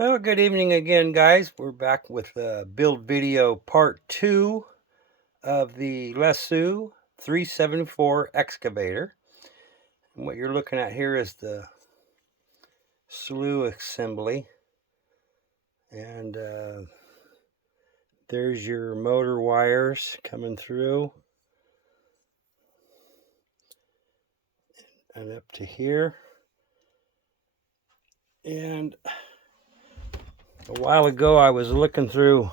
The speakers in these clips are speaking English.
Well, good evening again, guys. We're back with build video part 2 of the lesu 374 excavator. And what you're looking at here is the slew assembly. And there's your motor wires coming through. And up to here. And a while ago I was looking through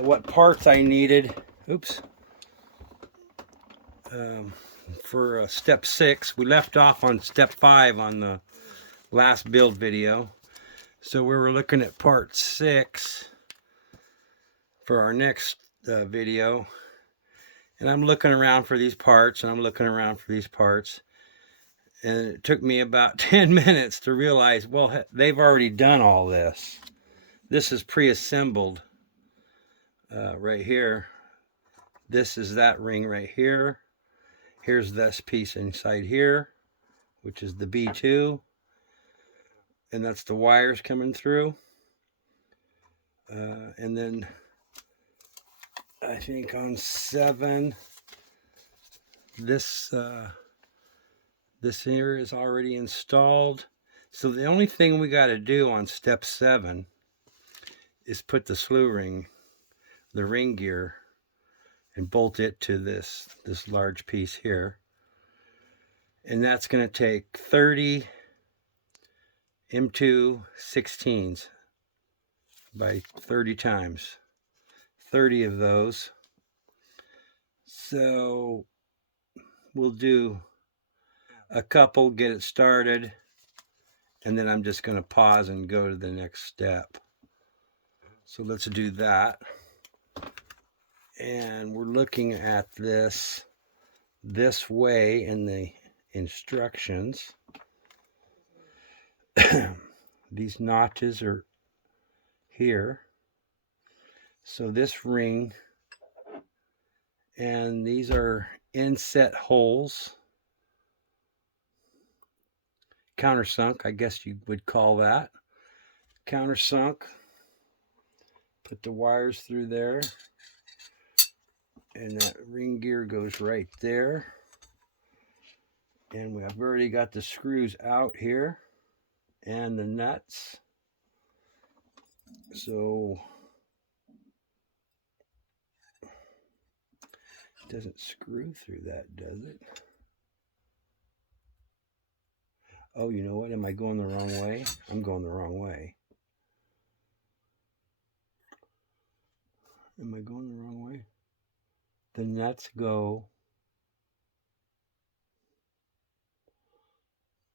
what parts I needed. For step 6. We left off on step 5 on the last build video. So we were looking at part 6 for our next video. And I'm looking around for these parts, and I'm looking around for these parts. And it took me about 10 minutes to realize, well, they've already done all this. This is pre-assembled right here. This is that ring right here. Here's this piece inside here, which is the B2. And that's the wires coming through. And then I think on 7, this here is already installed. So the only thing we got to do on step 7 is put the slew ring, the ring gear, and bolt it to this large piece here. And that's going to take 30 M2 16s by 30 times. 30 of those. So we'll do a couple, get it started, and then I'm just going to pause and go to the next step. So let's do that. And we're looking at this way in the instructions. These notches are here. So this ring, and these are inset holes. Countersunk, I guess you would call that. Countersunk. Put the wires through there. And that ring gear goes right there. And I've already got the screws out here. And the nuts. So it doesn't screw through that, does it? Oh, you know what? Am I going the wrong way? I'm going the wrong way. Am I going the wrong way? The nuts go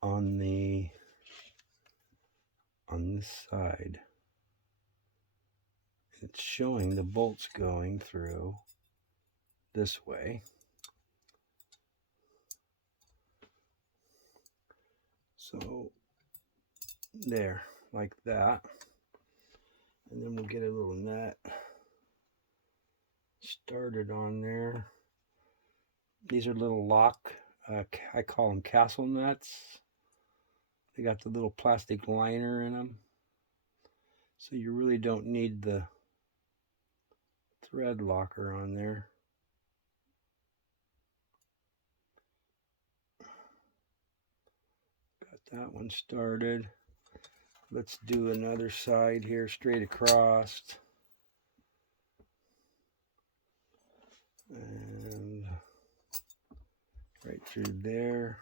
on this side. It's showing the bolts going through this way. So there, like that. And then we'll get a little nut started on there. These are little lock, I call them castle nuts. They got the little plastic liner in them. So you really don't need the thread locker on there. Got that one started. Let's do another side here straight across. And right through there.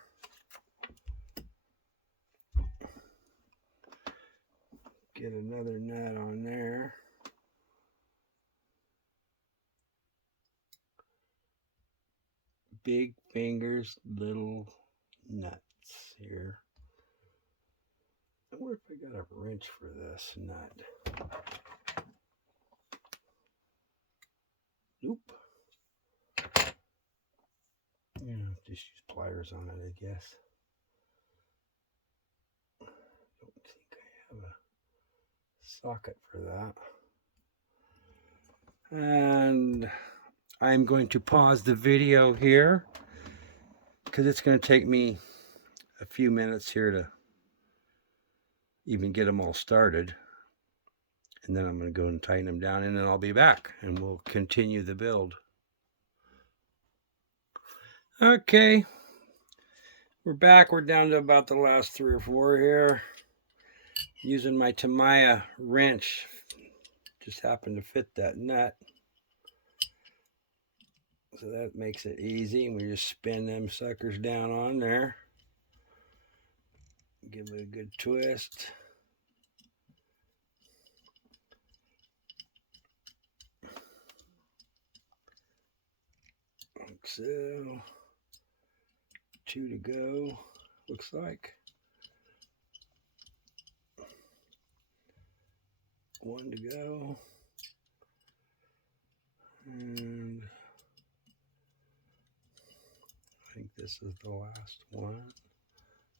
Get another nut on there. Big fingers, little nuts here. I wonder if I got a wrench for this nut. Nope. Yeah, just use pliers on it, I guess. Don't think I have a socket for that. And I'm going to pause the video here because it's going to take me a few minutes here to even get them all started. And then I'm going to go and tighten them down, and then I'll be back and we'll continue the build. Okay, we're back. We're down to about the last 3 or 4 here. Using my Tamiya wrench, just happened to fit that nut. So that makes it easy. And we just spin them suckers down on there. Give it a good twist. Like so. 2 to go, looks like. 1 to go. And I think this is the last one.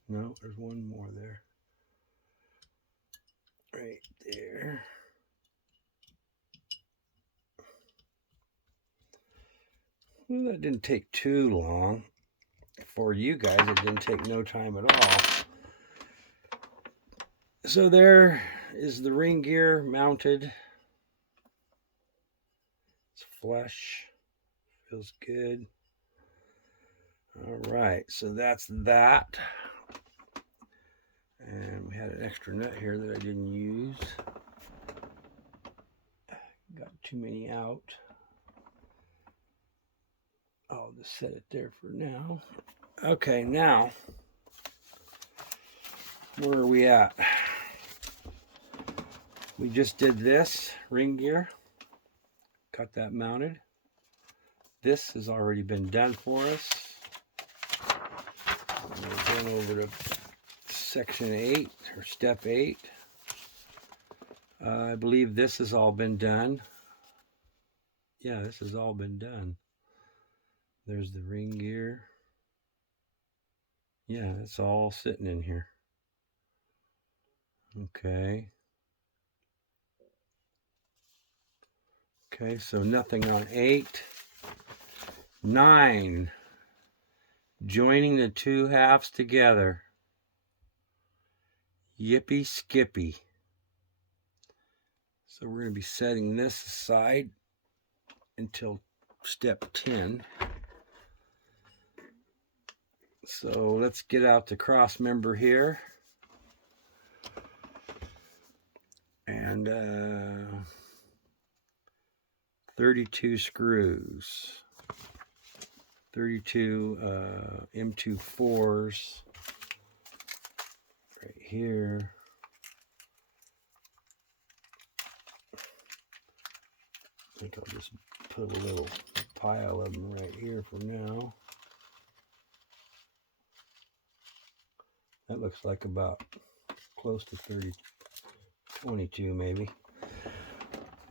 No, there's one more there. Right there. Well, that didn't take too long. For you guys, it didn't take no time at all. So there is the ring gear mounted. It's flush. Feels good. All right, so that's that. And we had an extra nut here that I didn't use. Got too many out. I'll just set it there for now. Okay, now, where are we at? We just did this ring gear. Got that mounted. This has already been done for us. We're going over to section 8 or step 8. I believe this has all been done. Yeah, this has all been done. There's the ring gear. Yeah, it's all sitting in here. Okay. Okay, so nothing on 8. 9. Joining the 2 halves together. Yippee skippy. So we're going to be setting this aside until step 10. So let's get out the cross member here. And 32 screws. 32 M24s right here. I think I'll just put a little pile of them right here for now. That looks like about close to 30, 22 maybe.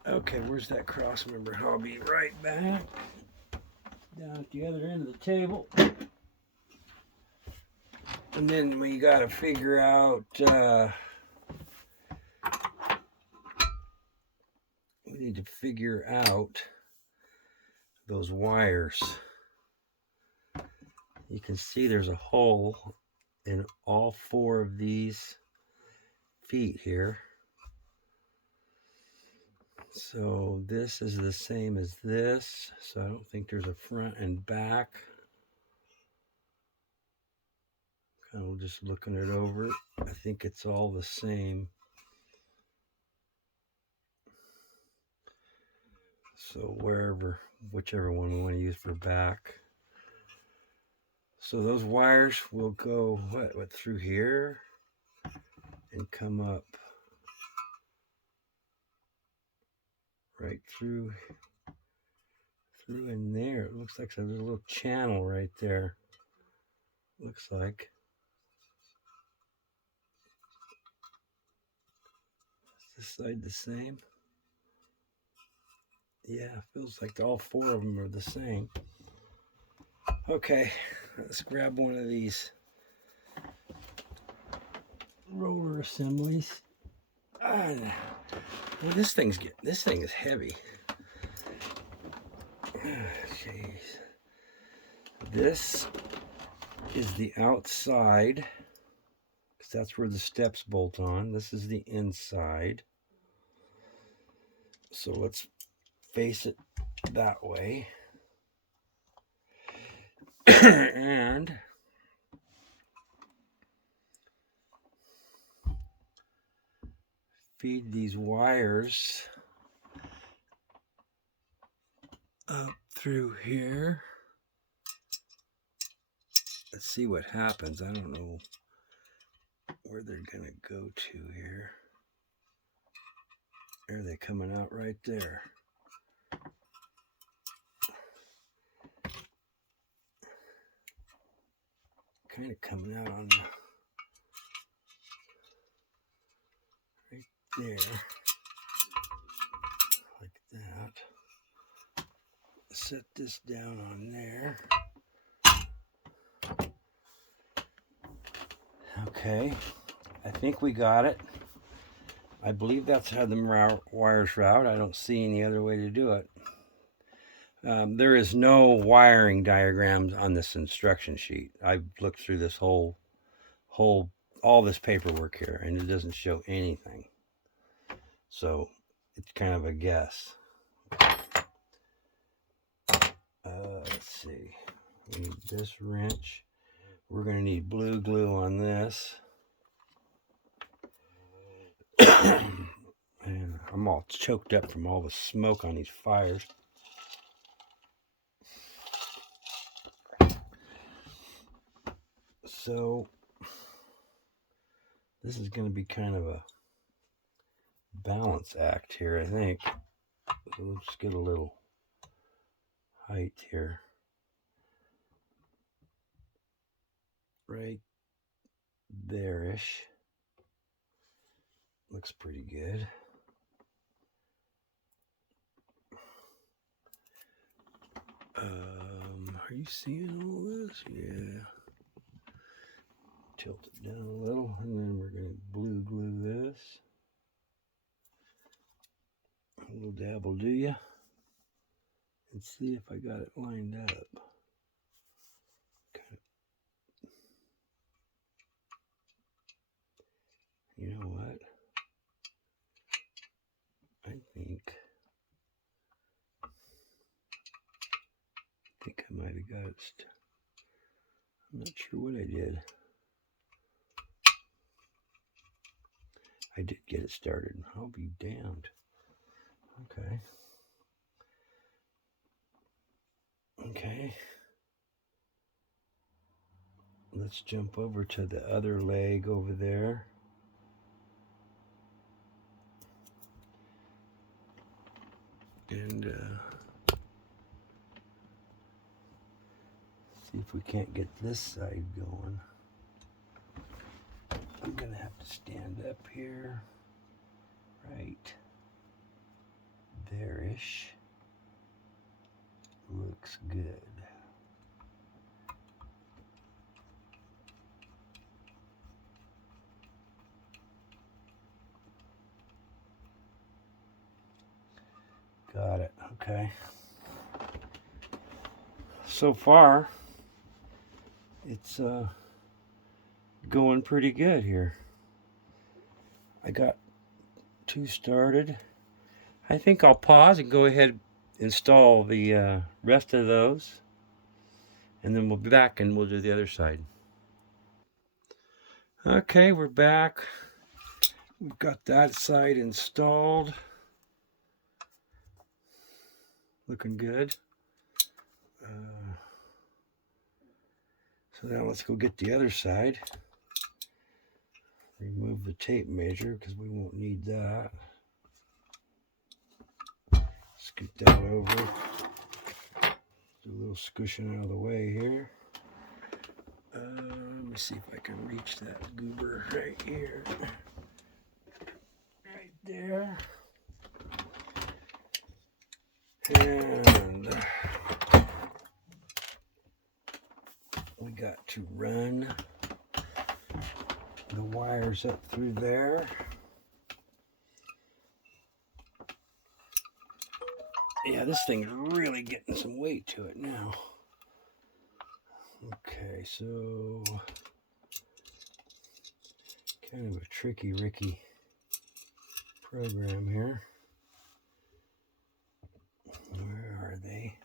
Okay, where's that cross member? I'll be right back. Down at the other end of the table. And then we got to figure out, we need to figure out those wires. You can see there's a hole in all 4 of these feet here. So this is the same as this. So I don't think there's a front and back. Kind of just looking it over. I think it's all the same. So whichever one we want to use for back. So those wires will go what through here and come up right through in there. It looks like there's a little channel right there. Looks like. Is this side the same? Yeah, feels like all 4 of them are the same. Okay, let's grab one of these roller assemblies. Well, this thing is heavy. Jeez. This is the outside, because That's where the steps bolt on. This is the inside. So let's face it that way. And feed these wires up through here. Let's see what happens. I don't know where they're gonna go to here. Are they coming out right there? Kind of coming out on the right there, like that. Set this down on there. Okay, I think we got it. I believe that's how the wires route. I don't see any other way to do it. There is no wiring diagrams on this instruction sheet. I've looked through this all this paperwork here, and it doesn't show anything. So it's kind of a guess. Let's see. We need this wrench. We're going to need blue glue on this. And I'm all choked up from all the smoke on these fires. So this is going to be kind of a balance act here, I think. So let's get a little height here. Right there-ish. Looks pretty good. Are you seeing all this? Yeah. Tilt it down a little, and then we're going to blue glue this. A little dab will do ya. And see if I got it lined up. Okay. You know what? I think I might have got it. I'm not sure what I did. I did get it started. I'll be damned. Okay. Okay. Let's jump over to the other leg over there. And see if we can't get this side going. I'm gonna have to stand up here, right there-ish. Looks good. Got it. Okay. So far, it's going pretty good here. I got 2 started. I think I'll pause and go ahead and install the rest of those, and then we'll be back and we'll do the other side. Okay, we're back. We've got that side installed. Looking good. So now let's go get the other side. Remove the tape measure because we won't need that. Scoot that over. Do a little squishing out of the way here. Let me see if I can reach that goober right here. Right there. And we got to run the wires up through there. Yeah, this thing's really getting some weight to it now. Okay, so Kind of a tricky Ricky program here. Where are they?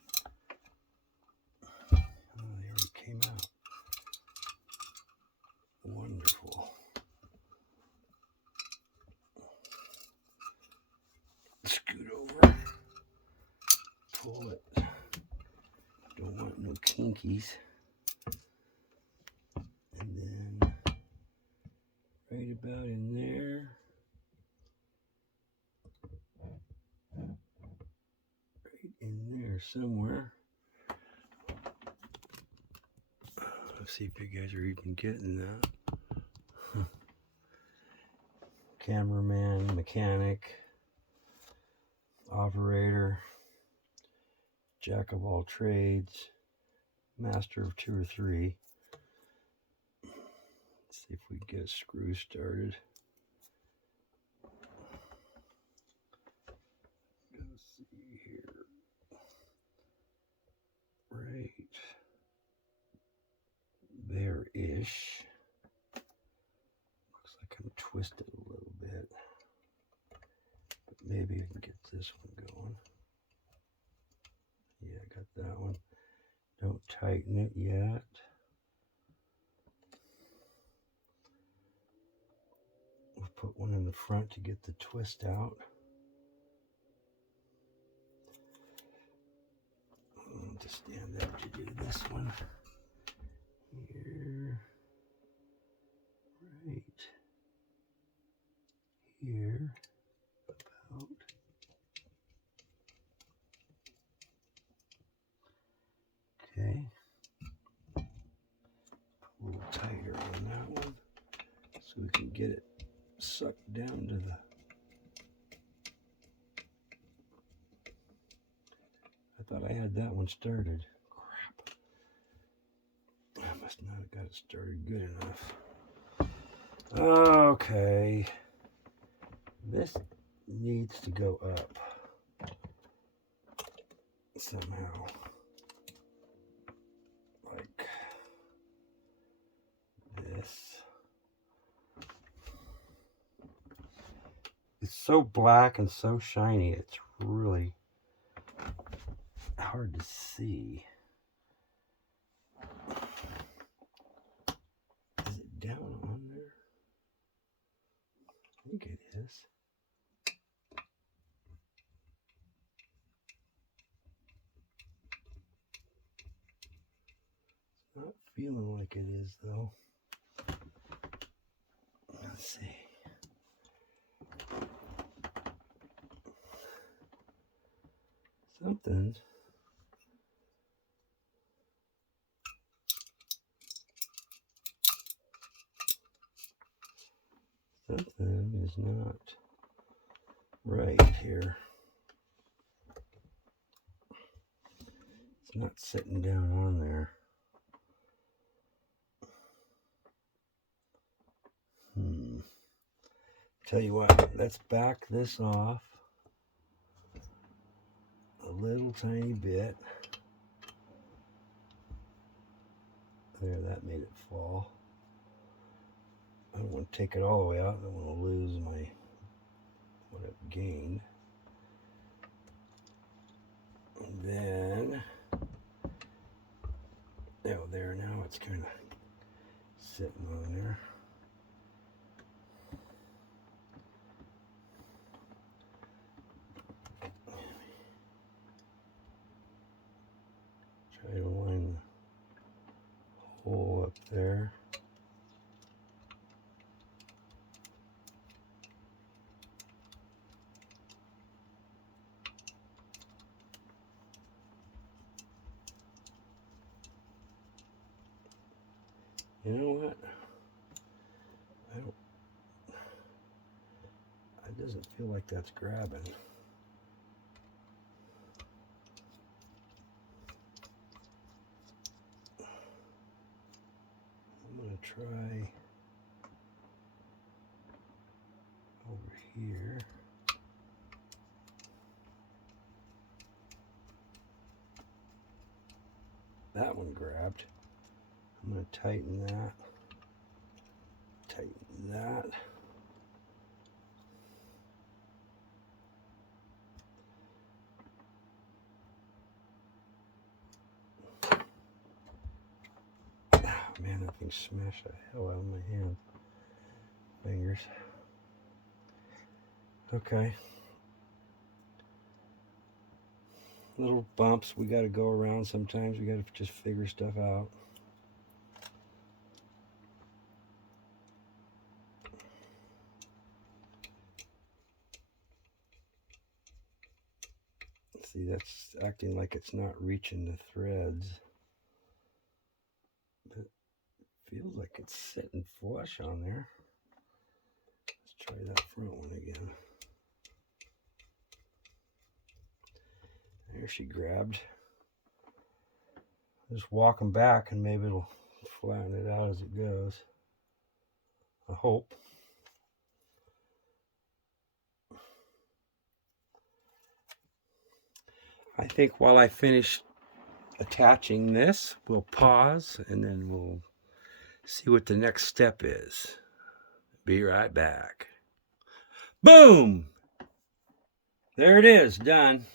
Oh, they already came out. Wonderful. Scoot over. Pull it. Don't want no kinkies. And then right about in there. Right in there somewhere. Let's see if you guys are even getting that. Cameraman, mechanic, operator, jack of all trades, master of 2 or 3. Let's see if we can get a screw started. Let's see here. Right there-ish. Looks like I'm twisted a little bit. But maybe I can get this one going. Yeah, I got that one. Don't tighten it yet. We'll put one in the front to get the twist out. I'll just stand up to do this one. Here. Right. Here. About. Okay. A little tighter on that one so we can get it sucked down to the. I thought I had that one started. Crap. I must not have got it started good enough. Okay. This needs to go up somehow. Like this. It's so black and so shiny, it's really hard to see. Is it down on there? I think it is. It's not feeling like it is though. Let's see. Something. Something is not right here. It's not sitting down on there. Tell you what, let's back this off a little tiny bit. There, that made it fall. I don't want to take it all the way out. I don't want to lose what I've gained. And then, oh, there now it's kind of sitting on there. Try to line the hole up there. You know what? It doesn't feel like that's grabbing. I'm going to try over here. That one grabbed. I'm going to tighten that. tighten that. Oh, man, that thing smashed the hell out of my hand. Fingers. Okay. Little bumps we got to go around sometimes. We got to just figure stuff out. See, that's acting like it's not reaching the threads. But it feels like it's sitting flush on there. Let's try that front one again. There she grabbed. Just walk them back and maybe it'll flatten it out as it goes. I hope. I think while I finish attaching this, we'll pause and then we'll see what the next step is. Be right back. Boom! There it is, done.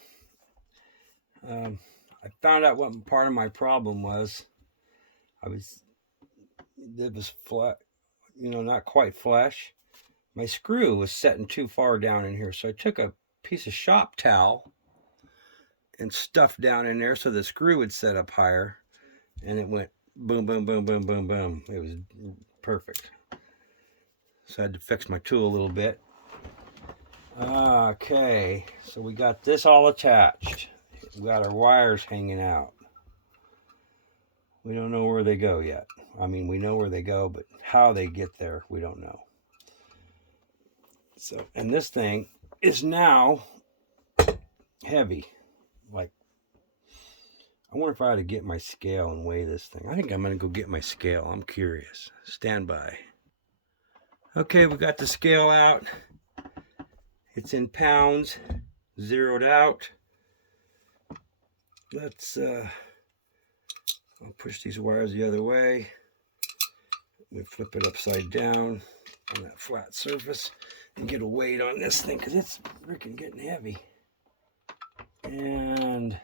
I found out what part of my problem was. It was flat, not quite flush. My screw was setting too far down in here, so I took a piece of shop towel and stuffed down in there so the screw would set up higher, and it went boom, boom, boom, boom, boom, boom. It was perfect. So I had to fix my tool a little bit. Okay, so we got this all attached. We got our wires hanging out. We don't know where they go yet. I mean, we know where they go, but how they get there, we don't know. So, and this thing is now heavy. Like, I wonder if I ought to get my scale and weigh this thing. I think I'm going to go get my scale. I'm curious. Stand by. Okay, we got the scale out. It's in pounds, zeroed out. Let's, I'll push these wires the other way. We flip it upside down on that flat surface and get a weight on this thing because it's freaking getting heavy. And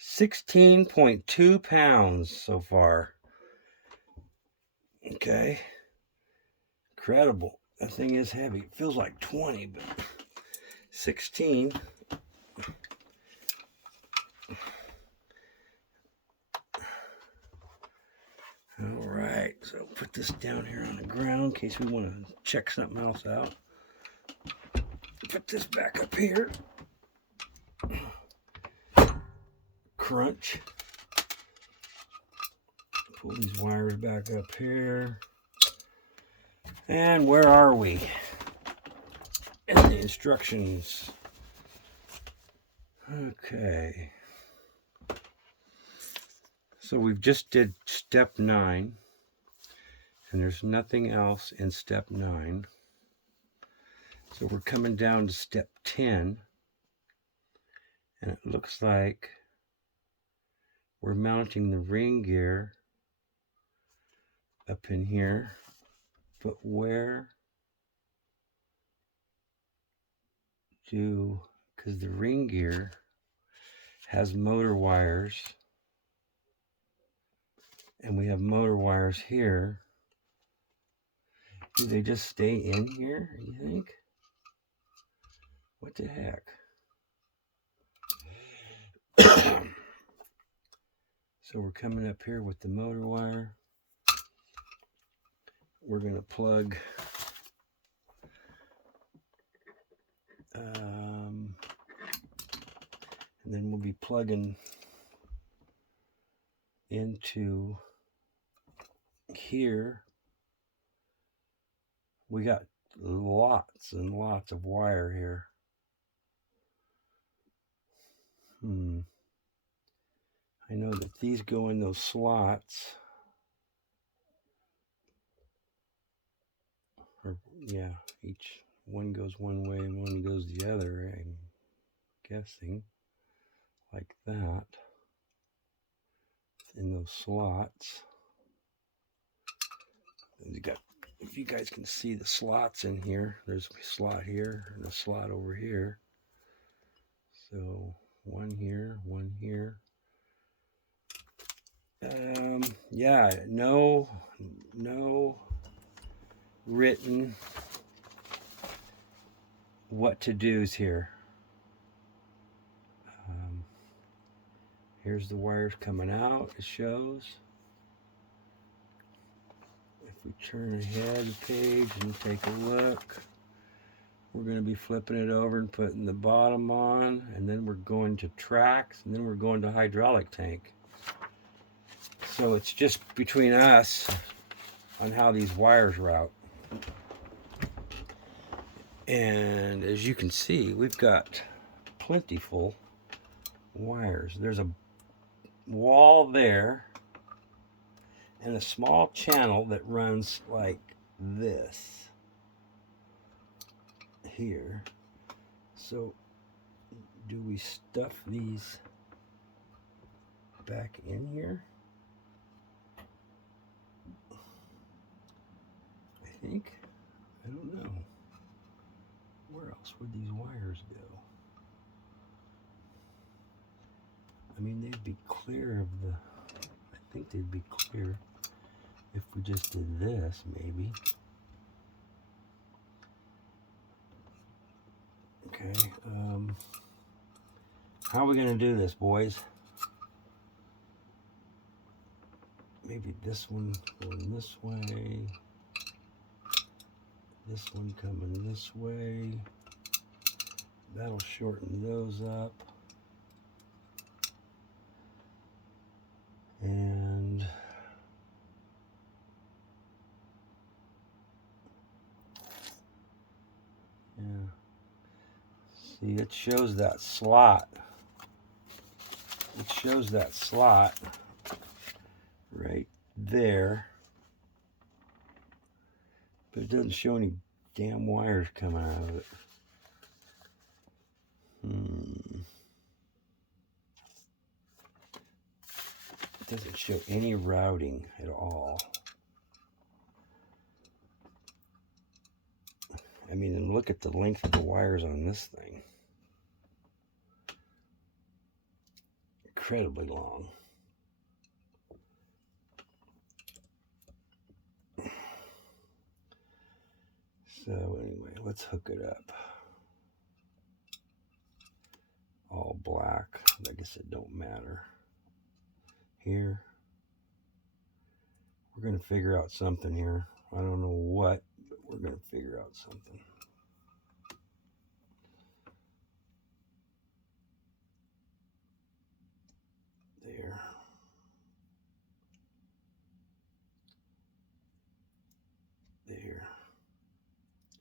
16.2 pounds so far. Okay. Incredible. That thing is heavy. It feels like 20, but 16. All right, so put this down here on the ground in case we want to check something else out. Put this back up here. Crunch. Pull these wires back up here. And where are we? In the instructions. Okay. So we've just did step 9. And there's nothing else in step 9. So we're coming down to step 10. And it looks like we're mounting the ring gear up in here. But where because the ring gear has motor wires. And we have motor wires here. Do they just stay in here, you think? What the heck? So we're coming up here with the motor wire. We're going to plug and then we'll be plugging into here. We got lots and lots of wire here. I know that these go in those slots. Or, yeah, each one goes one way and one goes the other, I'm guessing. Like that. In those slots. You got, if you guys can see the slots in here, there's a slot here and a slot over here. So one here, one here. Yeah, no written what to do's here. Here's the wires coming out, it shows. If we turn ahead the page and take a look, we're going to be flipping it over and putting the bottom on, and then we're going to tracks, and then we're going to hydraulic tank. So it's just between us on how these wires route. And as you can see, we've got plentiful wires. There's a wall there and a small channel that runs like this here. So do we stuff these back in here? I think. I don't know. Where else would these wires go? I mean, they'd be clear of the, I think they'd be clear if we just did this, maybe. Okay, how are we gonna do this, boys? Maybe this one going this way, this one coming this way. That'll shorten those up. And yeah, see, it shows that slot. It shows that slot right there, but it doesn't show any damn wires coming out of it. It doesn't show any routing at all. I mean, and look at the length of the wires on this thing. Incredibly long. So anyway, let's hook it up. All black. I guess it don't matter. Here. We're going to figure out something here. I don't know what, but we're going to figure out something. There. There.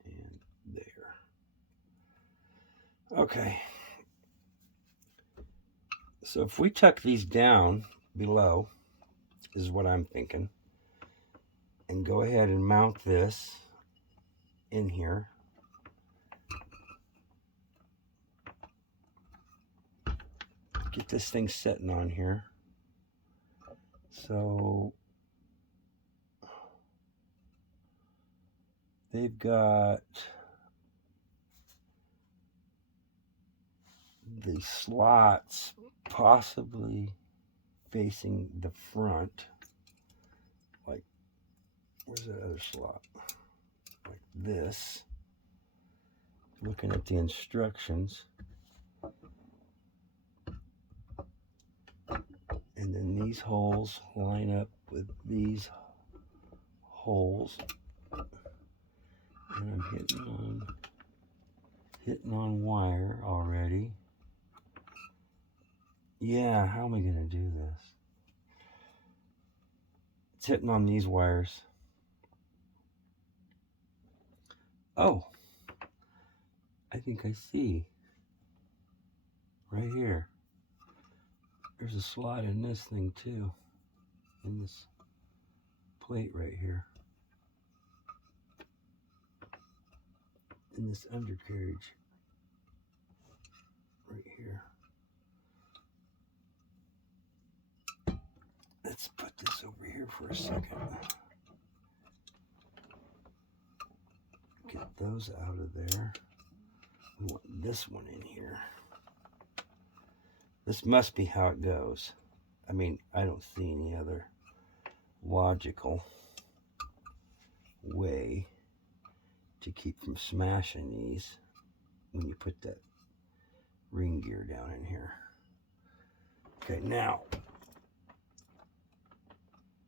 And there. Okay. So if we tuck these down below, is what I'm thinking, and go ahead and mount this in here. Get this thing sitting on here. So they've got the slots possibly facing the front. Like, where's that other slot? Like this. Looking at the instructions. And then these holes line up with these holes. And I'm hitting on wire already. Yeah, how am I gonna do this? It's hitting on these wires. Oh, I think I see. Right here. There's a slot in this thing too. In this plate right here. In this undercarriage. Right here. Let's put this over here for a second. Get those out of there. We want this one in here. This must be how it goes. I mean, I don't see any other logical way to keep from smashing these when you put that ring gear down in here. Okay, now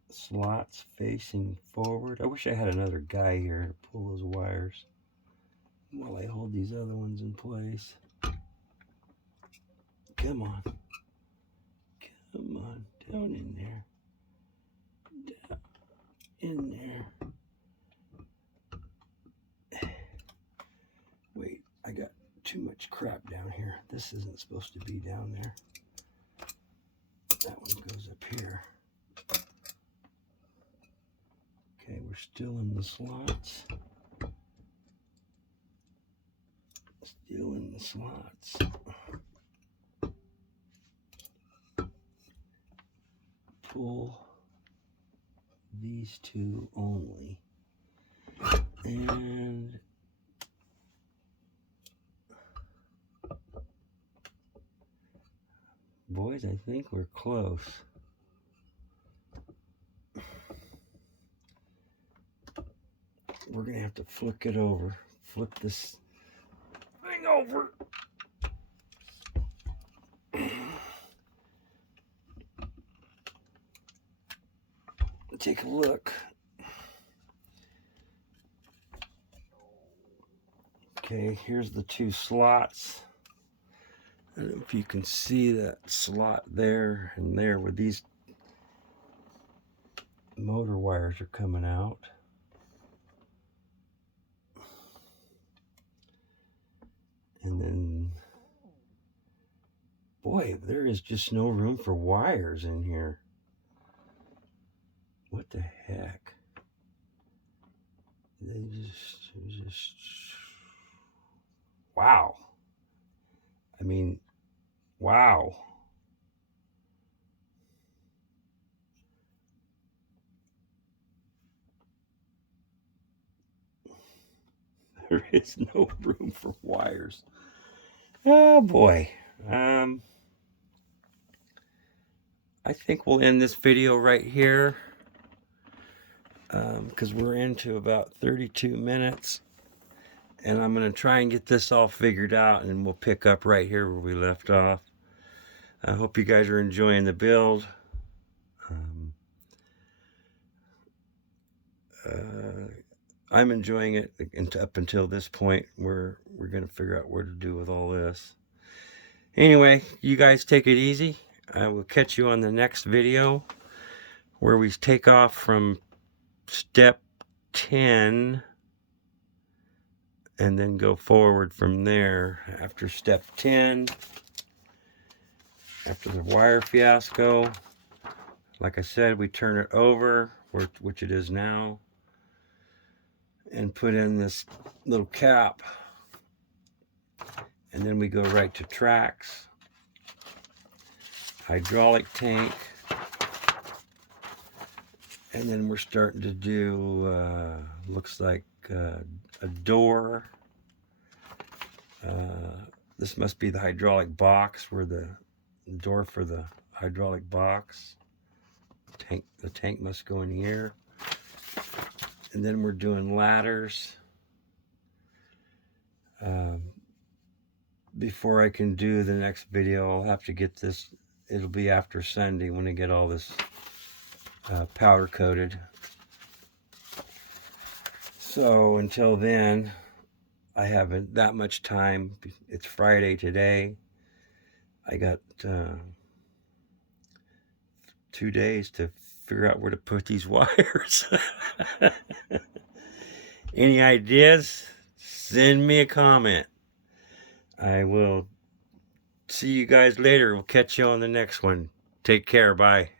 slots facing forward. I wish I had another guy here to pull those wires while I hold these other ones in place. Come on. Come on. Down in there. Down in there. Wait, I got too much crap down here. This isn't supposed to be down there. That one goes up here. Okay, we're still in the slots. Still in the slots. Pull these two only. And boys, I think we're close. We're gonna have to flick it over. Flip this thing over. Take a look. Okay, here's the two slots. I don't know if you can see that slot there and there where these motor wires are coming out. And then, boy, there is just no room for wires in here. What the heck? They just, wow. I mean, wow. There is no room for wires. Oh boy. I think we'll end this video right here because we're into about 32 minutes. And I'm going to try and get this all figured out, and we'll pick up right here where we left off. I hope you guys are enjoying the build. I'm enjoying it up until this point where we're going to figure out what to do with all this. Anyway, you guys take it easy. I will catch you on the next video where we take off from step 10 and then go forward from there. After step 10, after the wire fiasco, like I said, we turn it over, which it is now, and put in this little cap, and then we go right to tracks, hydraulic tank, and then we're starting to do looks like a door. This must be the hydraulic box, where the door for the hydraulic box tank, the tank must go in here. And then we're doing ladders. Before I can do the next video, I'll have to get this, it'll be after Sunday when I get all this powder coated. So until then, I haven't that much time. It's Friday today. I got 2 days to figure out where to put these wires. Any ideas? Send me a comment. I will see you guys later. We'll catch you on the next one. Take care. Bye.